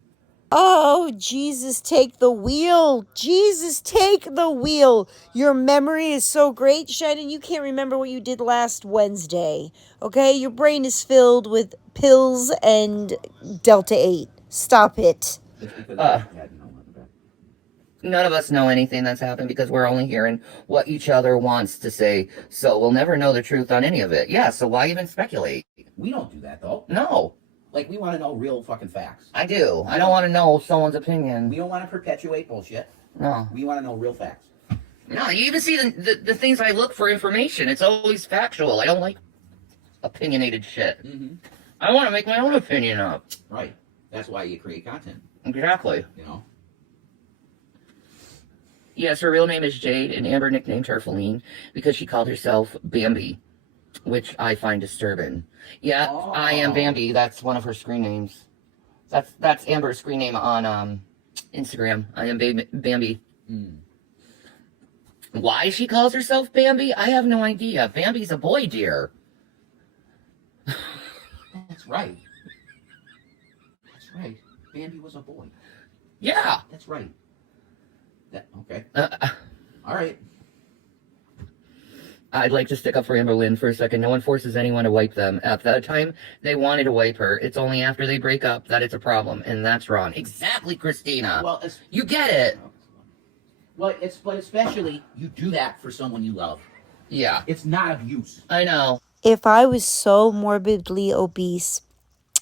Oh, Jesus, take the wheel. Jesus, take the wheel. Your memory is so great, Shannon, you can't remember what you did last Wednesday. Okay? Your brain is filled with pills and Delta 8. Stop it. None of us know anything that's happened because we're only hearing what each other wants to say. So we'll never know the truth on any of it. Yeah, so why even speculate? We don't do that, though. No. Like, we want to know real fucking facts. I do. I don't want to know someone's opinion. We don't want to perpetuate bullshit. No. We want to know real facts. No, you even see the things I look for information. It's always factual. I don't like opinionated shit. Mm-hmm. I want to make my own opinion up. Right. That's why you create content. Exactly. You know? Yes, her real name is Jade, and Amber nicknamed her Feline because she called herself Bambi, which I find disturbing. Yeah, oh. I am Bambi. That's one of her screen names. That's Amber's screen name on Instagram. I am Bambi. Mm. Why she calls herself Bambi, I have no idea. Bambi's a boy deer. That's right. That's right. Bambi was a boy. Yeah. That's right. Okay. All right. I'd like to stick up for Amberlynn for a second. No one forces anyone to wipe them. At that time, they wanted to wipe her. It's only after they break up that it's a problem, and that's wrong. Exactly, Christina. Well, you get it. Well, but especially you do that for someone you love. Yeah. It's not abuse. I know. If I was so morbidly obese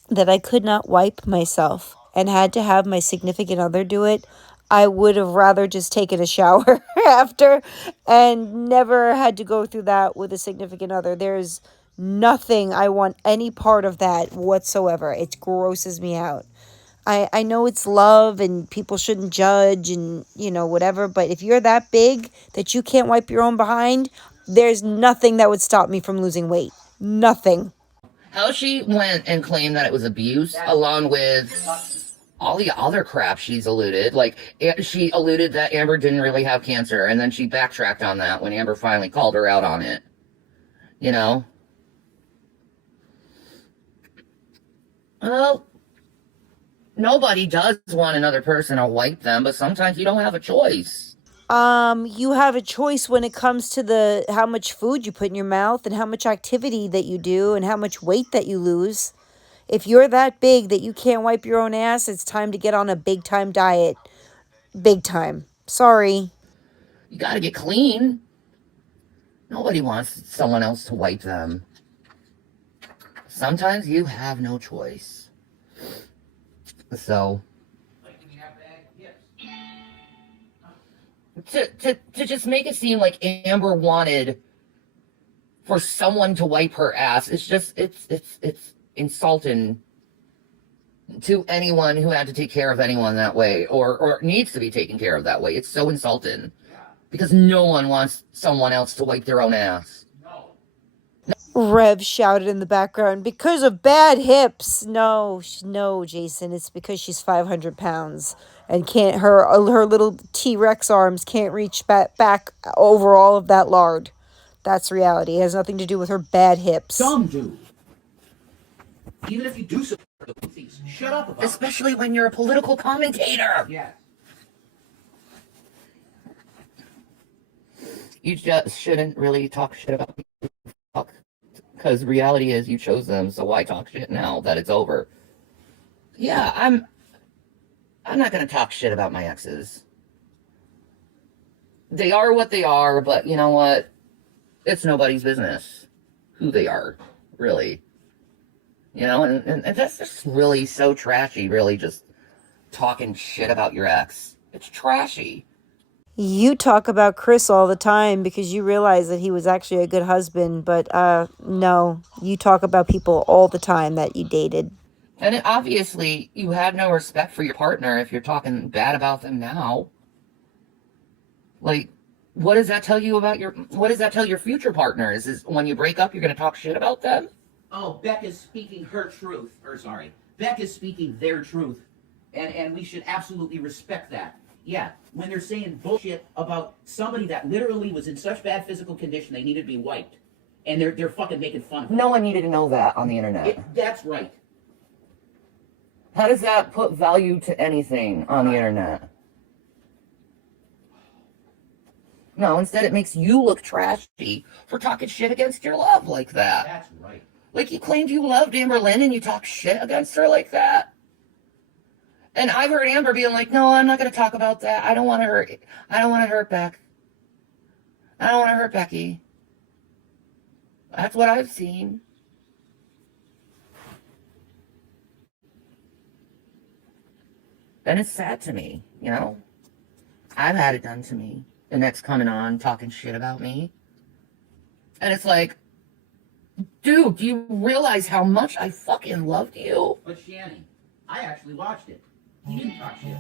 that I could not wipe myself and had to have my significant other do it, I would have rather just taken a shower after and never had to go through that with a significant other. There's nothing I want any part of that whatsoever. It grosses me out. I know it's love and people shouldn't judge and, whatever. But if you're that big that you can't wipe your own behind, there's nothing that would stop me from losing weight. Nothing. How she went and claimed that it was abuse along with all the other crap she's alluded. Like, she alluded that Amber didn't really have cancer, and then she backtracked on that when Amber finally called her out on it. Well, nobody does want another person to wipe them, but sometimes you don't have a choice. You have a choice when it comes to how much food you put in your mouth and how much activity that you do and how much weight that you lose. If you're that big that you can't wipe your own ass, it's time to get on a big time diet. Big time. Sorry. You gotta get clean. Nobody wants someone else to wipe them. Sometimes you have no choice. So, to just make it seem like Amber wanted for someone to wipe her ass, it's insulting to anyone who had to take care of anyone that way or needs to be taken care of that way. It's so insulting because no one wants someone else to wipe their own ass. Rev shouted in the background, because of bad hips. No, Jason, it's because she's 500 pounds and can't, her little T-Rex arms can't reach back over all of that lard. That's reality. It has nothing to do with her bad hips. Some do. Even if you do support those things, shut up about Especially it. When you're a political commentator. Yeah. You just shouldn't really talk shit about people. Because reality is you chose them, so why talk shit now that it's over? Yeah, I'm not gonna talk shit about my exes. They are what they are, but you know what? It's nobody's business who they are, really. And that's just really so trashy, really just talking shit about your ex. It's trashy. You talk about Chris all the time because you realize that he was actually a good husband, but no, you talk about people all the time that you dated. And obviously, you had no respect for your partner if you're talking bad about them now. Like, what does that tell you about what does that tell your future partners? Is when you break up, you're going to talk shit about them? Oh, Beck is speaking her truth. Beck is speaking their truth. And we should absolutely respect that. Yeah, when they're saying bullshit about somebody that literally was in such bad physical condition they needed to be wiped. And they're fucking making fun of it. No one needed to know that on the internet. That's right. How does that put value to anything on the internet? No, instead it makes you look trashy for talking shit against your love like that. That's right. Like, you claimed you loved Amberlynn and you talk shit against her like that? And I've heard Amber being like, no, I'm not going to talk about that. I don't want to hurt Beck. I don't want to hurt Becky. That's what I've seen. And it's sad to me, you know? I've had it done to me. And that's coming on, talking shit about me. And it's like, dude, do you realize how much I fucking loved you? But Shanny, I actually watched it. He didn't talk shit.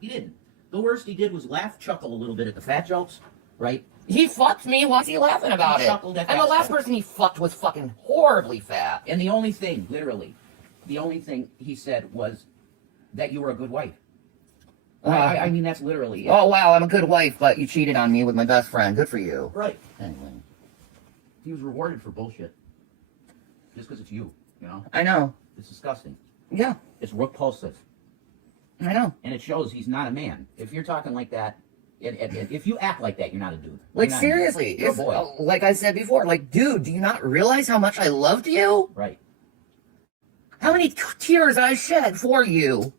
He didn't. The worst he did was laugh, chuckle a little bit at the fat jokes, right? He fucked me. What's he laughing about He it? chuckled at And the that last stuff. person he fucked was fucking horribly fat. And the only thing, literally, the only thing he said was that you were a good wife. I mean, that's literally it. Oh, wow, I'm a good wife, but you cheated on me with my best friend. Good for you. Right. Anyway. He was rewarded for bullshit. Just because it's you, you know? I know. It's disgusting. Yeah, It's repulsive. I know. And it shows he's not a man. If you're talking like that, if you act like that, you're not a dude. Like, You're not a seriously. dude. You're a boy. Like I said before, like, dude, do you not realize how much I loved you? Right. How many tears I shed for you?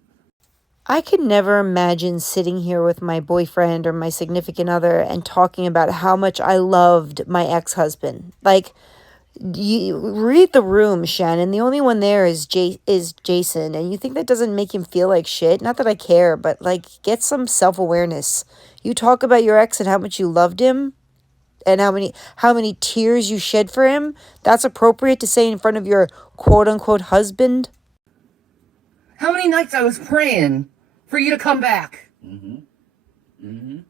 I could never imagine sitting here with my boyfriend or my significant other and talking about how much I loved my ex-husband. Like, you read the room, Shannon. The only one there is Jason, and you think that doesn't make him feel like shit? Not that I care, but like, get some self-awareness. You talk about your ex and how much you loved him, and how many tears you shed for him. That's appropriate to say in front of your quote-unquote husband. How many nights I was praying for you to come back? I know.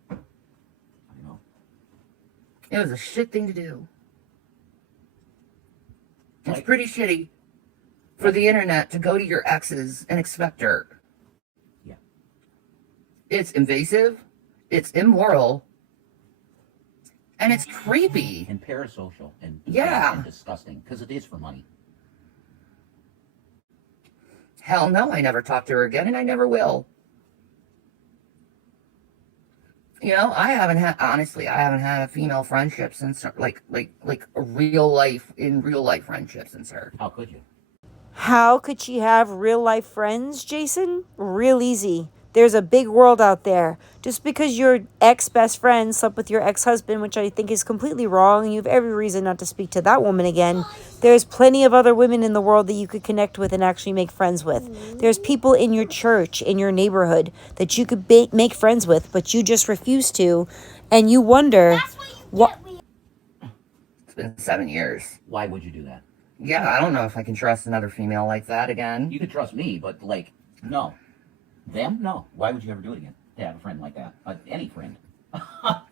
It was a shit thing to do. It's pretty shitty for the internet to go to your exes and expect dirt. Yeah. It's invasive, it's immoral, and it's creepy. And parasocial. And Yeah. And disgusting. Because it is for money. Hell no, I never talked to her again, and I never will. You know, I haven't had a female friendship since like real life friendship since her. How could you? How could she have real life friends, Jason? Real easy. There's a big world out there. Just because your ex-best friend slept with your ex-husband, which I think is completely wrong, and you have every reason not to speak to that woman again, there's plenty of other women in the world that you could connect with and actually make friends with. There's people in your church, in your neighborhood, that you could make friends with, but you just refuse to, and you wonder... what. It's been 7 years. Why would you do that? Yeah, I don't know if I can trust another female like that again. You could trust me, but, like, no. Them? No. Why would you ever do it again? To have a friend like that. Any friend.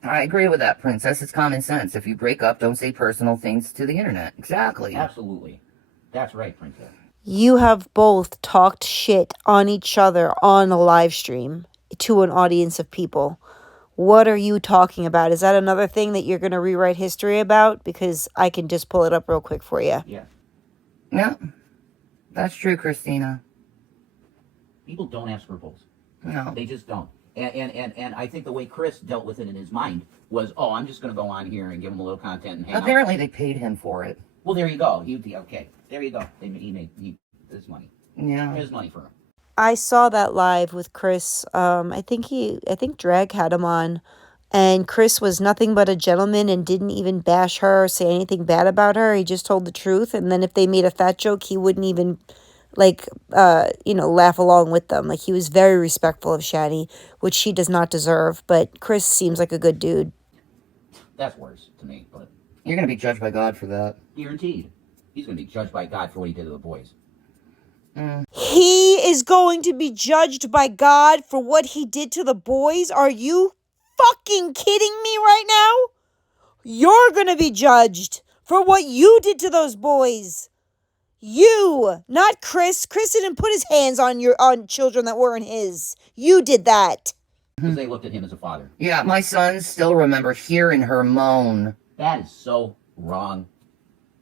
I agree with that, princess. It's common sense. If you break up, don't say personal things to the internet. Exactly. Absolutely. That's right, princess. You have both talked shit on each other on a live stream to an audience of people. What are you talking about? Is that another thing that you're going to rewrite history about? Because I can just pull it up real quick for you. Yeah. No, that's true, Christina. People don't ask for bulls. No. They just don't. And I think the way Chris dealt with it in his mind was, oh, I'm just going to go on here and give him a little content and hang out. Apparently they paid him for it. Well, there you go. Okay, there you go. He made his money. Yeah. His money for him. I saw that live with Chris. I think Drag had him on, and Chris was nothing but a gentleman and didn't even bash her or say anything bad about her. He just told the truth, and then if they made a fat joke, he wouldn't even like, laugh along with them. Like, he was very respectful of Shanny, which she does not deserve, but Chris seems like a good dude. That's worse to me, but You're gonna be judged by God for that. guaranteed. He's going to be judged by God for what he did to the boys. He is going to be judged by God for what he did to the boys? Are you fucking kidding me right now? You're gonna be judged for what you did to those boys. You, not Chris. Chris didn't put his hands on children that weren't his. You did that. Because they looked at him as a father. Yeah, my son still remember hearing her moan. That is so wrong.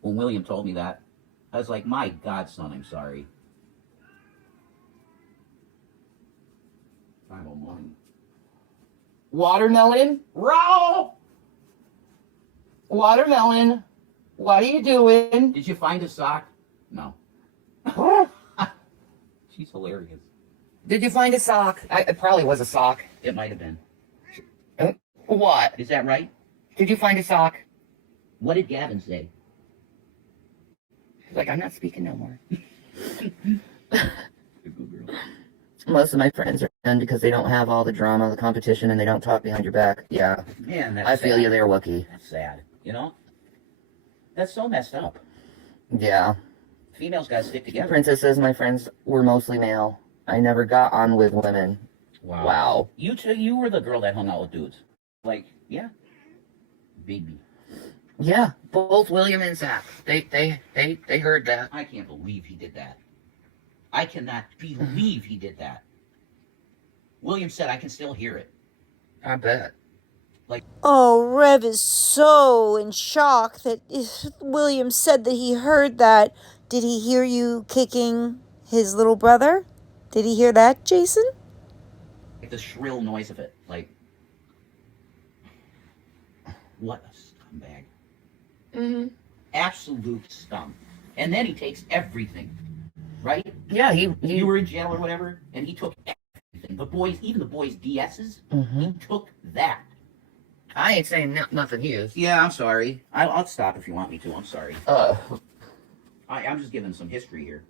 When William told me that, I was like, my God, son, I'm sorry. 5:01. Watermelon? Raw! Watermelon, what are you doing? Did you find a sock? No. She's hilarious. Did you find a sock? It probably was a sock. It might have been. What? Is that right? Did you find a sock? What did Gavin say? She's like, I'm not speaking no more. Good girl. Most of my friends are done because they don't have all the drama, the competition, and they don't talk behind your back. Yeah. Man, that's I feel sad. you there, Wookie. That's sad. You know? That's so messed up. Yeah. Females gotta stick together. Princess says my friends were mostly male. I never got on with women. Wow. You were the girl that hung out with dudes. Like, yeah. Baby. Yeah, both William and Zach. They heard that. I can't believe he did that. I cannot believe he did that. William said I can still hear it. I bet. Oh, Rev is so in shock that William said that he heard that. Did he hear you kicking his little brother? Did he hear that, Jason? Like the shrill noise of it. Like, what a scumbag. Mm-hmm. Absolute scum. And then he takes everything. Right? Yeah, he You were in jail or whatever, and he took everything. The boys, even the boys' DSs, he took that. I ain't saying nothing he is. Yeah, I'm sorry. I'll stop if you want me to. I'm sorry. I'm just giving some history here.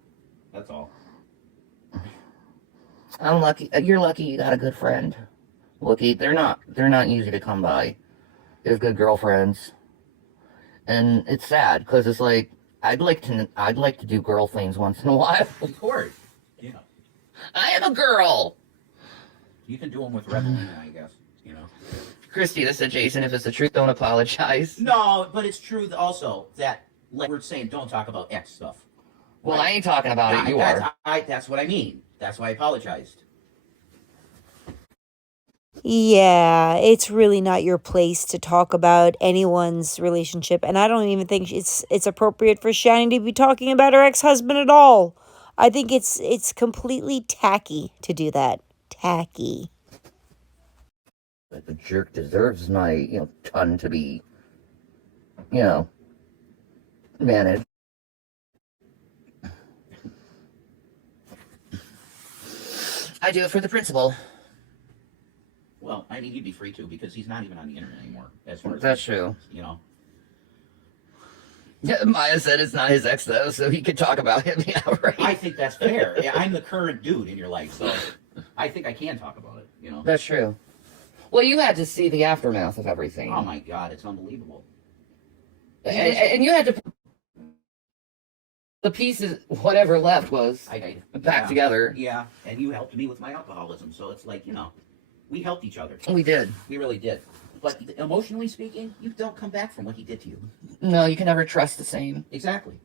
That's all. I'm lucky. You're lucky you got a good friend. Wookie, they're not easy to come by. They're good girlfriends. And it's sad, because it's like, I'd like to do girl things once in a while. Of course. Yeah. I am a girl. You can do them with Revalina, I guess. You know. Christy, this is Jason. If it's the truth, don't apologize. No, but it's true also that, like we're saying, don't talk about X stuff. Well, Right? I ain't talking about it. You are. That's what I mean. That's why I apologized. Yeah, it's really not your place to talk about anyone's relationship, and I don't even think it's appropriate for Shanny to be talking about her ex-husband at all. I think it's completely tacky to do that. Tacky. But the jerk deserves my, ton to be, managed. I do it for the principal. Well, I mean, he'd be free to because he's not even on the internet anymore. As far as That's true. You know. Yeah, Maya said it's not his ex though, so he could talk about him. Yeah, right. I think that's fair. Yeah, I'm the current dude in your life, so I think I can talk about it. You know. That's true. Well, you had to see the aftermath of everything. Oh my God, it's unbelievable. And you had to. The pieces, whatever left was back together. Yeah, and you helped me with my alcoholism, so it's like, we helped each other. We did. We really did. But emotionally speaking, you don't come back from what he did to you. No, you can never trust the same. Exactly.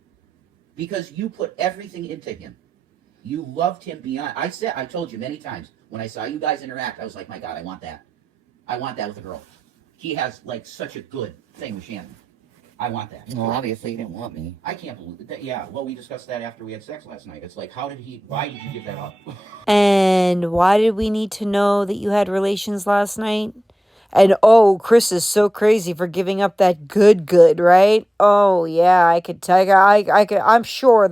Because you put everything into him. You loved him beyond. I told you many times, when I saw you guys interact, I was like, my God, I want that. I want that with a girl. He has, such a good thing with Shannon. I want that. Well, obviously, he didn't want me. I can't believe that. Yeah, well, we discussed that after we had sex last night. It's like, why did you give that up? And why did we need to know that you had relations last night? And oh, Chris is so crazy for giving up that good, right? Oh yeah, I could tell. I'm sure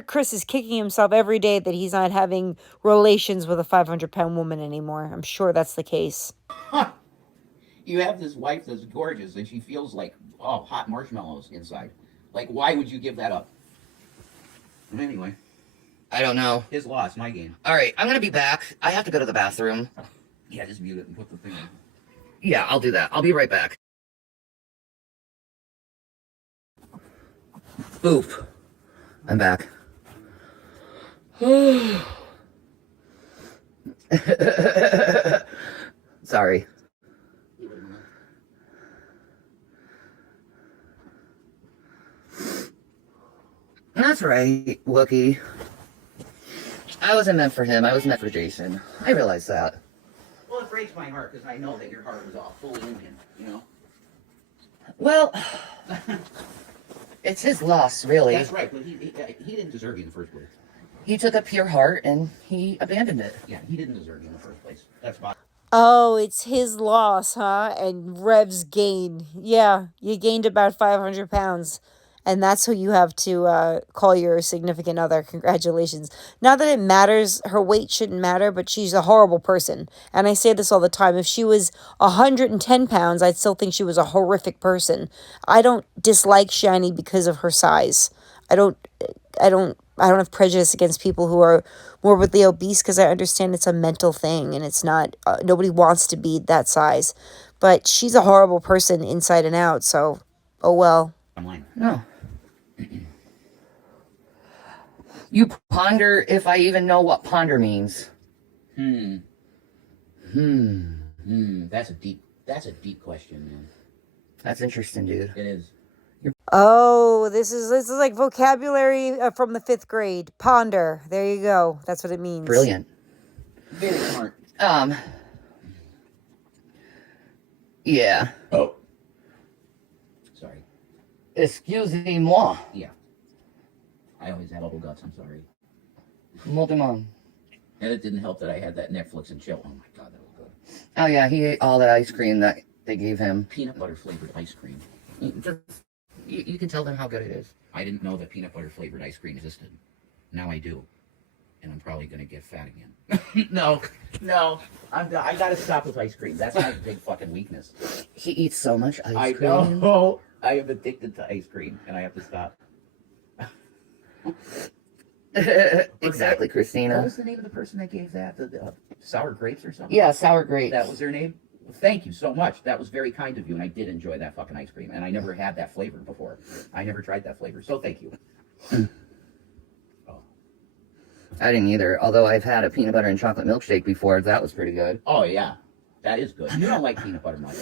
Chris is kicking himself every day that he's not having relations with a 500-pound woman anymore. I'm sure that's the case. You have this wife that's gorgeous, and she feels like hot marshmallows inside. Like, why would you give that up? Anyway, I don't know. His loss, my game. All right, I'm gonna be back. I have to go to the bathroom. Yeah, just mute it and put the thing in. Yeah, I'll do that. I'll be right back. Oof. I'm back. Sorry. That's right, Wookie. I wasn't meant for him. I was meant for Jason. I realize that. Well, it breaks my heart because I know that your heart was all fully in him, you know? Well, it's his loss, really. That's right, but he didn't deserve you in the first place. He took a pure heart and he abandoned it. Yeah, he didn't deserve you in the first place. That's why. Oh, it's his loss, huh? And Rev's gain. Yeah, you gained about 500 pounds. And that's who you have to call your significant other. Congratulations. Not that it matters. Her weight shouldn't matter, but she's a horrible person. And I say this all the time. If she was 110 pounds, I'd still think she was a horrific person. I don't dislike Shanny because of her size. I don't have prejudice against people who are morbidly obese because I understand it's a mental thing and it's not, nobody wants to be that size. But she's a horrible person inside and out, so, oh well. No. You ponder if I even know what ponder means. That's a deep question, man. That's interesting, dude. It is. Oh, this is like vocabulary from the 5th grade. Ponder. There you go. That's what it means. Brilliant. Very smart. Yeah. Oh. Sorry. Excusez-moi. Yeah. I always have bubble guts, I'm sorry. Multimum. And it didn't help that I had that Netflix and chill. Oh my god, that was good. Oh yeah, he ate all that ice cream that they gave him. Peanut butter flavored ice cream. You can tell them how good it is. I didn't know that peanut butter flavored ice cream existed. Now I do. And I'm probably gonna get fat again. No. I gotta stop with ice cream. That's my big fucking weakness. He eats so much ice I cream. know. I am addicted to ice cream and I have to stop. Exactly, Christina. What was the name of the person that gave that? The sour grapes or something? Yeah, sour grapes. That was their name? Thank you so much. That was very kind of you, and I did enjoy that fucking ice cream. And I never had that flavor before. I never tried that flavor, so thank you. Oh. I didn't either, although I've had a peanut butter and chocolate milkshake before. That was pretty good. Oh, yeah. That is good. You don't like peanut butter much.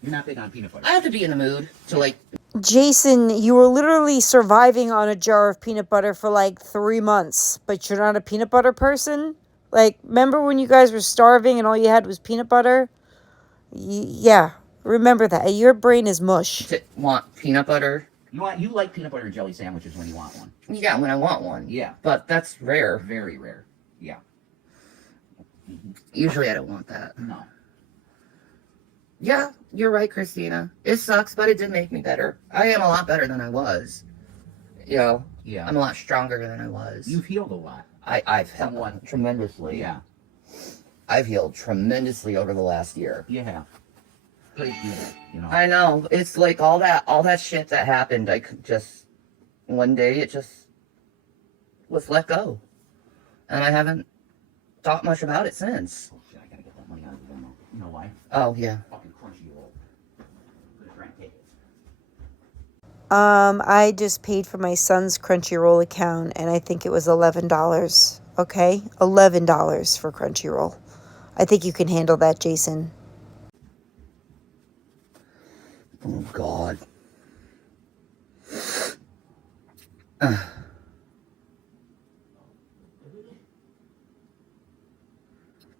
You're not big on peanut butter. I have to be in the mood to like... Jason, you were literally surviving on a jar of peanut butter for like 3 months, but you're not a peanut butter person? Like, remember when you guys were starving and all you had was peanut butter? Yeah, remember that. Your brain is mush. Want peanut butter? You like peanut butter and jelly sandwiches when you want one. Yeah, when I want one. Yeah. But that's rare. Very rare. Yeah. Usually I don't want that. No. Yeah, you're right, Christina. It sucks, but it did make me better. I am a lot better than I was. You know? Yeah. I'm a lot stronger than I was. You've healed a lot. I've Somewhat. helped tremendously. Yeah. I've healed tremendously over the last year. You have. Pretty good, you know. I know. It's like all that shit that happened, I could just... One day, it just was let go. And I haven't thought much about it since. Oh, shit, I gotta get that money out of the Venmo. You know why? Oh, yeah. Fucking crunchy roll. I'm gonna try and take it. I just paid for my son's Crunchyroll account, and I think it was $11. Okay? $11 for Crunchyroll. I think you can handle that, Jason. Oh, God.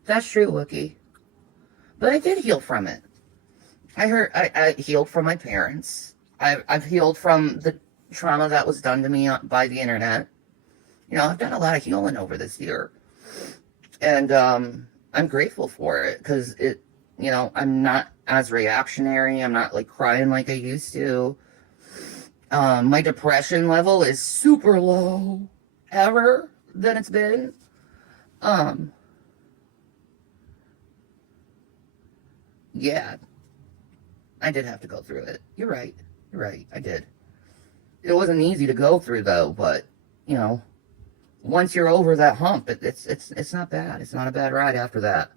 That's true, Wookie. But I did heal from it. I healed from my parents. I've healed from the trauma that was done to me by the internet. You know, I've done a lot of healing over this year. And I'm grateful for it because it, you know, I'm not as reactionary. I'm not like crying like I used to. My depression level is super low ever than it's been. Yeah, I did have to go through it. You're right. You're right. I did. It wasn't easy to go through though, but you know, once you're over that hump, it's not bad. It's not a bad ride after that.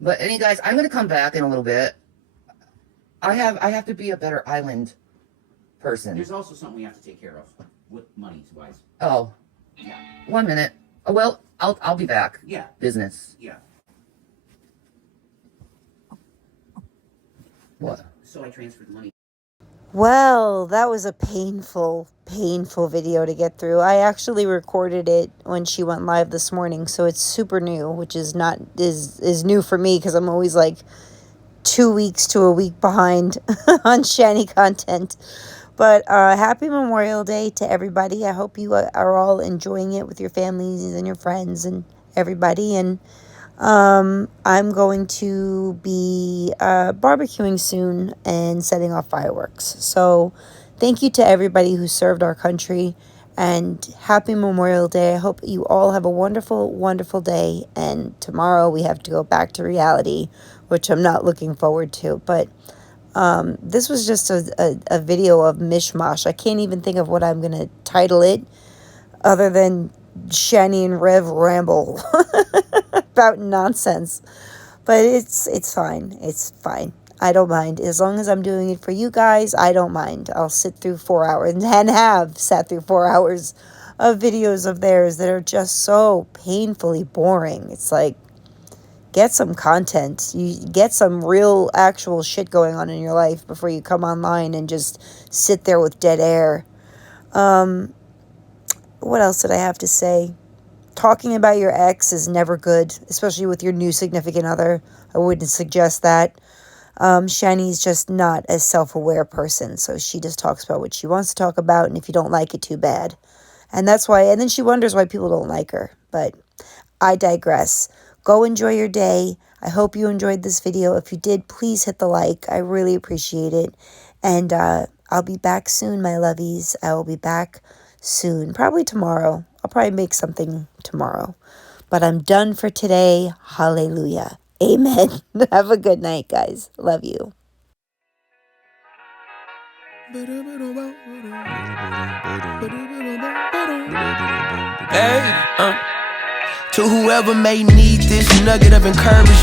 But any guys, I'm gonna come back in a little bit. I have to be a better island person. There's also something we have to take care of with money wise. Oh. Yeah. 1 minute. Oh, well, I'll be back. Yeah. Business. Yeah. What? So I transferred money. Well, that was a painful video to get through. I actually recorded it when she went live this morning, so it's super new, which is new for me because I'm always like 2 weeks to a week behind on Shanny content. But happy Memorial Day to everybody. I hope you are all enjoying it with your families and your friends and everybody. And I'm going to be barbecuing soon and setting off fireworks. So thank you to everybody who served our country, and happy Memorial Day. I hope you all have a wonderful, wonderful day. And tomorrow we have to go back to reality, which I'm not looking forward to. But this was just a video of mishmash. I can't even think of what I'm going to title it other than Shanny and Rev ramble about nonsense. But it's fine. It's fine. I don't mind. As long as I'm doing it for you guys, I don't mind. I'll sit through 4 hours and have sat through 4 hours of videos of theirs that are just so painfully boring. It's like, get some content. You get some real actual shit going on in your life before you come online and just sit there with dead air. What else did I have to say? Talking about your ex is never good, especially with your new significant other. I wouldn't suggest that. Shanny's just not a self-aware person, so she just talks about what she wants to talk about, and if you don't like it, too bad. And that's why, and then she wonders why people don't like her. But I digress. Go enjoy your day. I hope you enjoyed this video. If you did, please hit the like. I really appreciate it. And I'll be back soon, my lovies. I will be back soon. Probably tomorrow. I'll probably make something tomorrow. But I'm done for today. Hallelujah. Amen. Have a good night, guys. Love you. Hey, to whoever may need this nugget of encouragement.